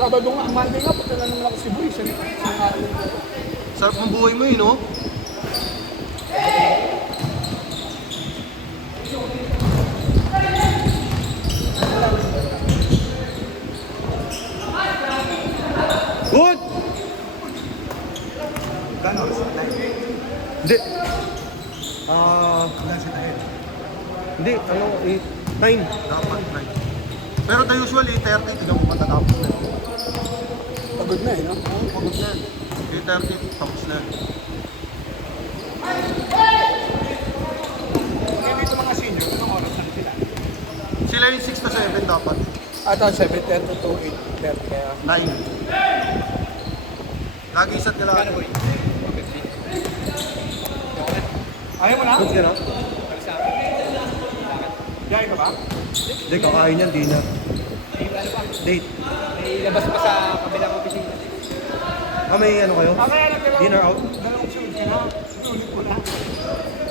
Sabado nga, Monday nga, punta na naman ako Cebu. Sarap ng buhay mo eh, no? Good! Gano'n? Hindi. Wala sila eh. Hindi, ano, 9. Dapat 9. Pero the usually 30, tignan mo matatapos na. Pagod na eh, no? Pagod na yan. 30, tapos na yan. Kaya dito mga senior, anong oras na sila? Sila yung 6 to 7 dapat. Ito, 7:30 to 8:30 kaya. 9. Lagi isa't nila. Gano'n boy? Ayaw mo na? Good ka na? Diyan ka ba? Hindi, kakain yan, dinner. Date. May labas pa sa kabilang opisina. May ano kayo? Kaya nagdalawang Dinner out? Dalawang sunod ka na. Sulit ko na.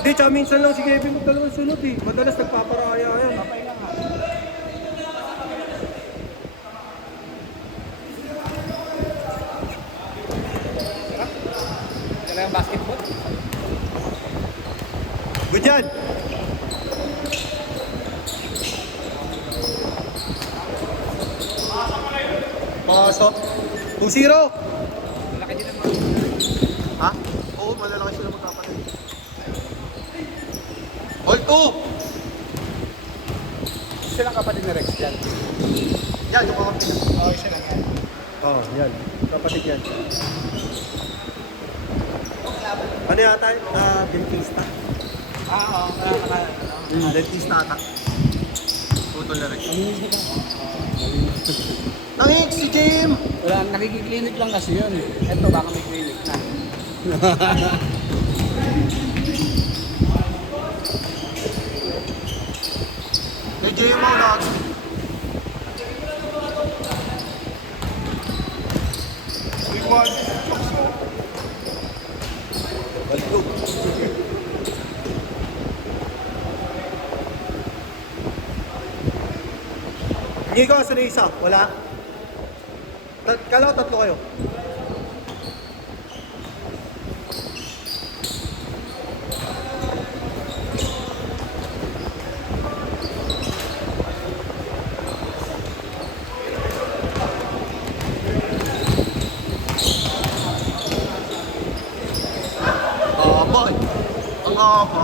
Hindi, tsaka minsan lang si Kevin magdalawang sunod eh. Madalas nagpaparaya yan. Papay lang ha. Dala yung basketball. Good yan! Pasok. 2-0. Malaki din naman. Ha? Oo, malalaki sila magkapatid. Hold 2! Silang kapatid ni Rex dyan. Yan, yung mga pina. Oo, isa lang yan. Oo, yan. Kapatid yan. Ano yata? Dentista. Oo, kaya. Dentista ata. Putol na rin. Nangik si Jim! Wala, nakikiklinik lang kasi yun. Ito, baka may clinic na. Kay Jim ako lagi. Reward. Baligo. Hindi ko, saan yung isa? Wala? Kala ko tatlo kayo. Haba eh. Ang haba.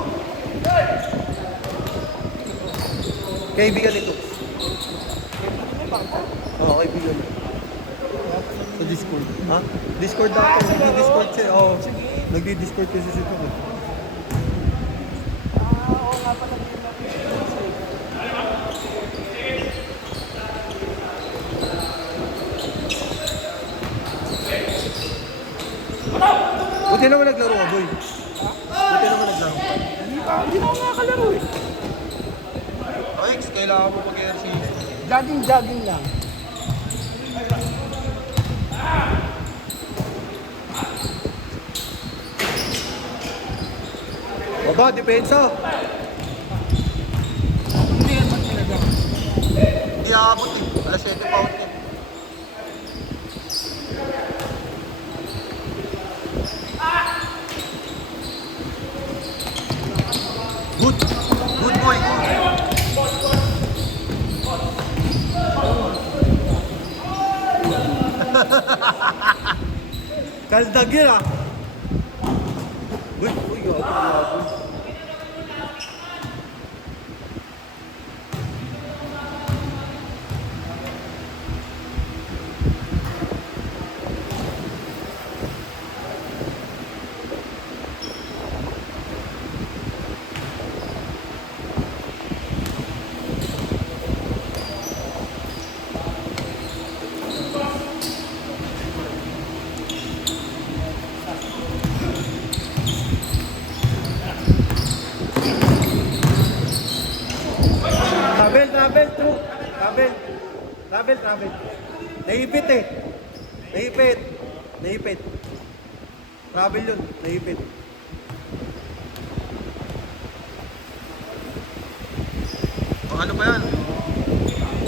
Kaibigan nito. Oo, kaibigan niya. Sa Discord. Ha? Discord dapat. Nagdi-Discord siya. Oo. Nagdi-Discord kasi siya ito. Buti naman naglaro ka, boy. Buti naman naglaro ka. Hindi na ako nakakalaro eh. Rex, kailangan mo mag-exercise. Jogging lang. Baba, depensa. Hindi yan man talaga. Hindi aabot eh. Alas 7 pa out eh. Good. Good boy. Good. Kaldagir ah. Uy, uy, gago. Travel, true. Travel. Naipit eh. Naipit. Travel yun, naipit. Ano pa yan?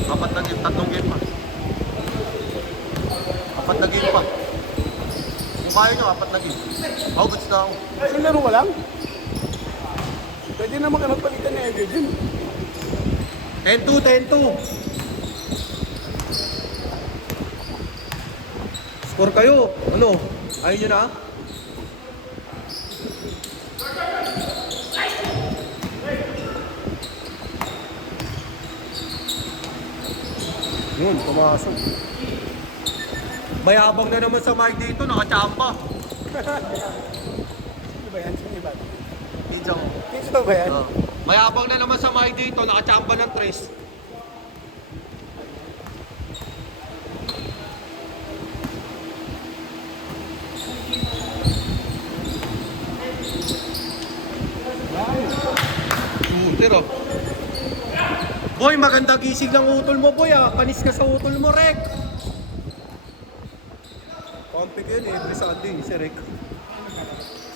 Apat na game, tatlong game pa. apat na game pa. Kung kaya nyo, apat na game. Oh, goods na ako. Isang laro ka lang? Pwede naman ka nagpalitan na Edgar dyan. 10-2, 10-2. Score kayo. Ano? Ayun nyo na? Yun, pumasok. Mayabang na naman sa mic dito, nakachamba. Sino ba yan? Sino ba? Pinsa mo. Sino ba yan? Mayabang na naman sa mic dito, nakachamba ng tres. Shooter oh. Boy, maganda gising ng utol mo, boy ah. Panis ka sa utol mo, Rek. Konti ko yun every Sunday, si Rick.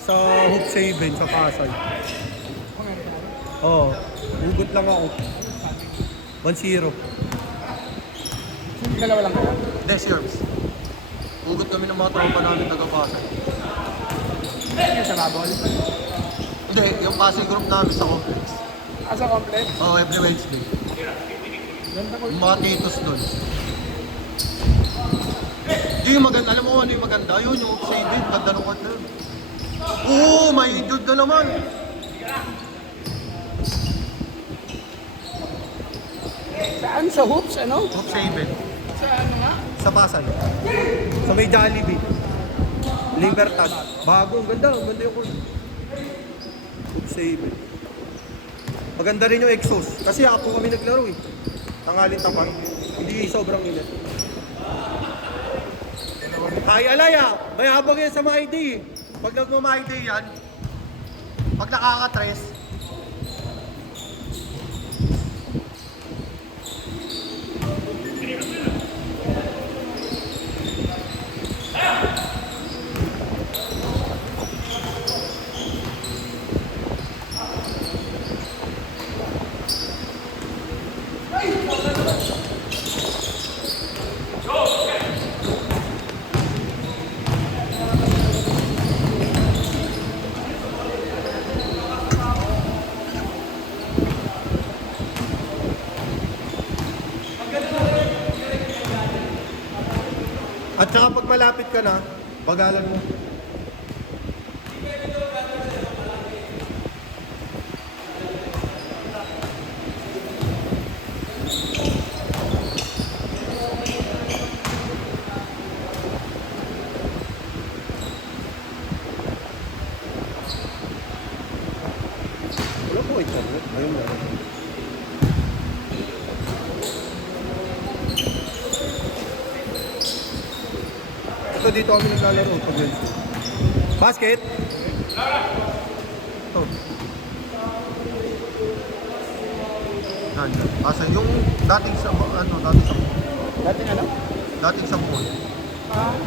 Sa Hook Saven, sa Pasay. Oo, hugot lang ako. 1-0. Dalawa lang kaya? Hindi, Serbs. Hugot kami ng mga tropa namin taga-Pasay. Yung sa Rabol? Hindi, yung Pasay group namin sa complex. Sa complex? Oo, every Wednesday. Ganda ko. Yung mga titos doon. Yung maganda, alam mo ano yung maganda? Yun, yung Saven, ganda ng court na yun. Oo, may injured na naman. Saan? Sa hoops? Ano? Hook Saven. Sa ano nga? Sa Pasay. Sa may Jollibee. Libertad. Bago, ang ganda. Ang ganda yung court. Hook Saven. Maganda rin yung exhaust. Kasi ako kami naglaro eh. Tangalin tapang. Hindi sobrang init. Ay, Alaya, may habang yan sa mga ID. Pag nagmama-ID yan, pag nakaka-tres, At saka pag malapit ka na, bagalan mo. Wala po internet. Ayun na. Ito dito kami naglalaro pag Wednesday. Basket? Ito. nandiyan. Kasi yung dating sa, Dating ano? dating sa mall. Ah.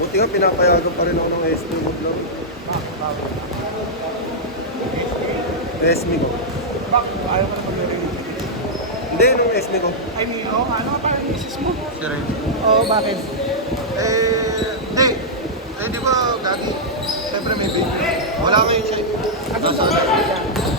Buti nga, pinapayagan pa rin ako ng SB maglaro. SB ko. Bakit? Ayaw ko na maglaro yun. Hindi, nung SB ko. Ay, Milo, ano pa ang isis mo? Si Ren. Oo, bakit? Hindi. Di ba, gagi? Siyempre may baby. Wala ngayon siya. Ano sa Nasa- siya?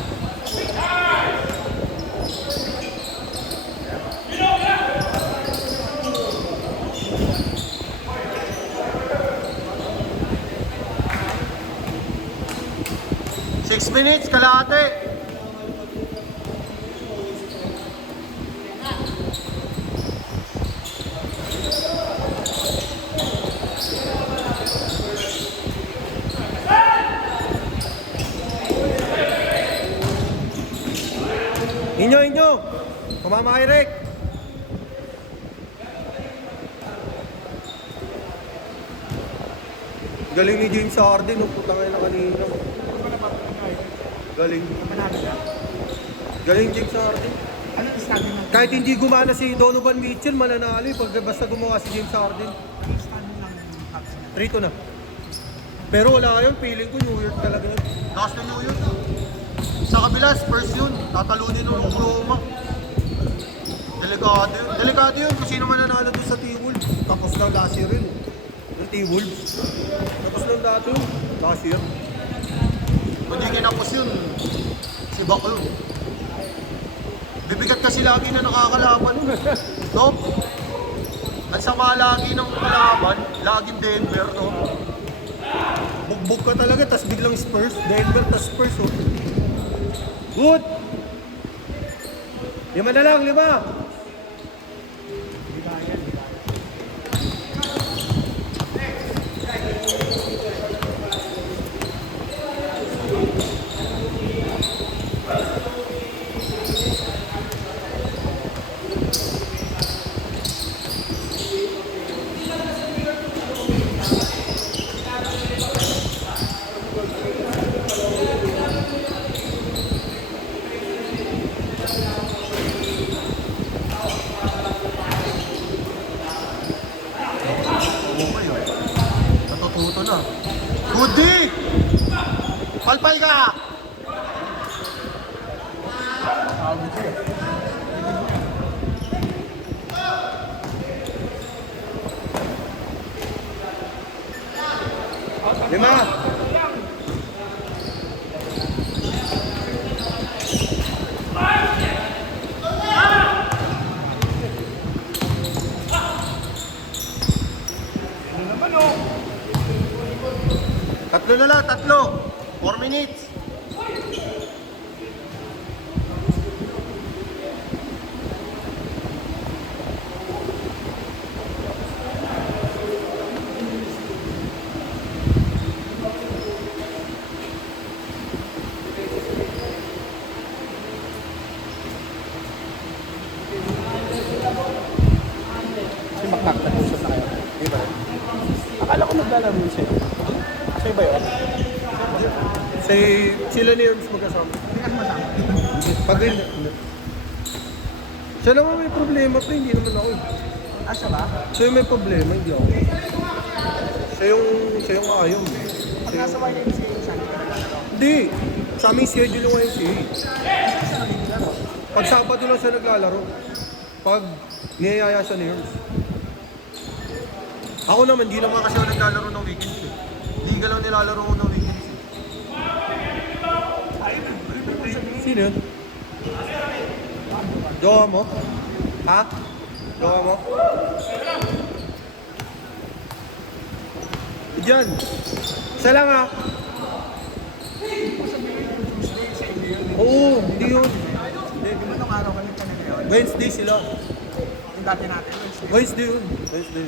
6 minutes, kalahati. Inyo! Kumama kay Rick! Galing ni James Harden, no? Puta ngayon na kanina. Galing. Panalo na. Galing James Harden. Ano ang sabi ng Kahit hindi gumana si Donovan Mitchell, mananalo eh, pag basta gumawa si James Harden. 3-2 na. Pero wala yun, feeling ko New York talaga yun. Last na New York. Sa kabila, Spurs yun. Tatalunin ng Oklahoma. Delikado yun. Delikado yun kung sino man nanalo doon sa T-Wolves. Tapos lang last year yun. Yung T-Wolves. Tapos lang dati yun. Last year. Kung di kinapos yun, si Baklo. Bibigat kasi lagi na nakakalaban yun. No? Ang sama lagi ng kalaban, laging Denver, no? Bugbog ka talaga, tas biglang Spurs. Denver, tas Spurs, oh. Good! 5 na lang, 5! Natututo na. Goody! Palpal ka! Lima! Tatlo na lang, tatlo. 4 minutes. Si Maknak, nag-usap na kayo. Di ba? Akala ko naglalaro yun sa'yo. Sa'yo ba yun? Sila ni Ernst magkasama. Pag hindi. Siya naman may problema, pero hindi naman ako. Siya ba? Siya yung may problema, hindi ako. Siya yung ayaw. Pag nasa YMC yung saan ka naglalaro? Hindi. Sa aming schedule yung YMCA. Saan siya naglalaro? Pag Sabado lang siya naglalaro. Pag niyayaya siya ni Ernst. Ako naman, di naman kasi ako naglalaro ng weekends eh. Liga lang nilalaro ko ng weekends eh. Sino yun? Jowa mo? Ha? Jowa mo? Diyan. Isa lang ha. Oo, hindi yun. Anong araw ka nagtanong ngayon? Wednesday sila. Yung dati natin. Wednesday yun. Wednesday.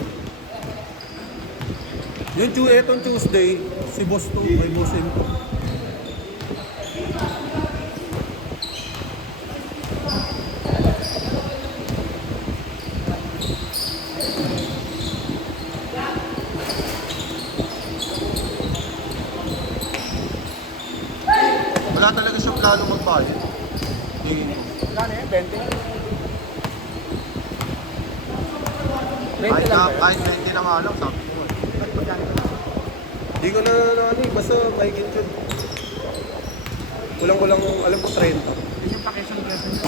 Yung etong Tuesday, si Boss 2, may Boss M. Wala talaga siyang plano magbalik. Wala na yun, 20. 20 Kahit lang na, ba yun? kahit 20 na nga lang, sabi ko. Magkano ka na? Hindi ko na basta may yun. Kulang-kulang, alam ko 30. Yun yung vacation present.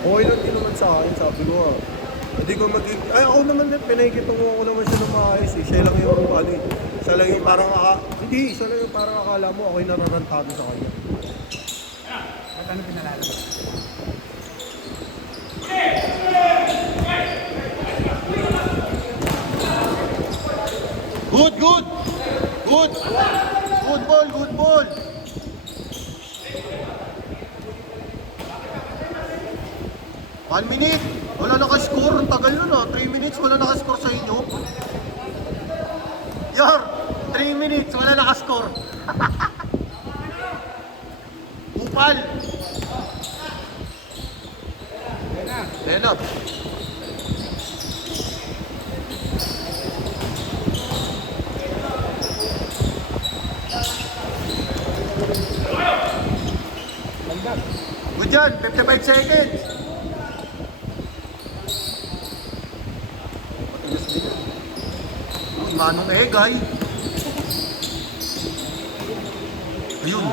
Okay lang din naman sa akin, sabi ko ah. Hindi ko ay ako naman din, pinakikitong ako naman siya ng maayos eh. Siya lang yung siya lang yung parang siya lang yung parang akala mo ako yung nararantado sa kanya. At ano pinalalabas? Good, good! Good! Good ball, good ball! One minute! Wala naka-score. Ang tagal nun ah. 3 minutes, wala naka-score sa inyo. Yor! 3 minutes, wala naka-score. Upal! Yan na. Good yan, 55 seconds. Uy, mano na guy. Ayun,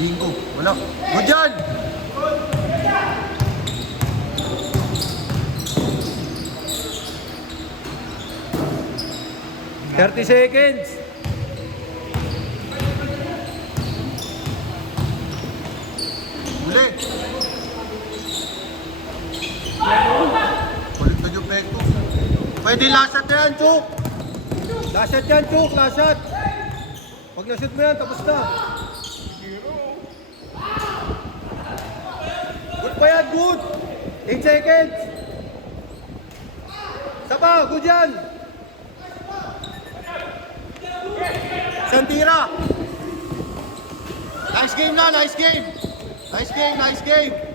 bingo. Wala. Good yan. $30 seconds. Uli. Kulit na yung pekto. Pwede lasat na yan, Chuk. Lasat yan, Chuk. Lasat. Pag nashoot mo yan, tapos na. Good pa yan, good. 8 seconds. Sapa, good yan. Santira. Nice game na, nice game. Nice game, nice game.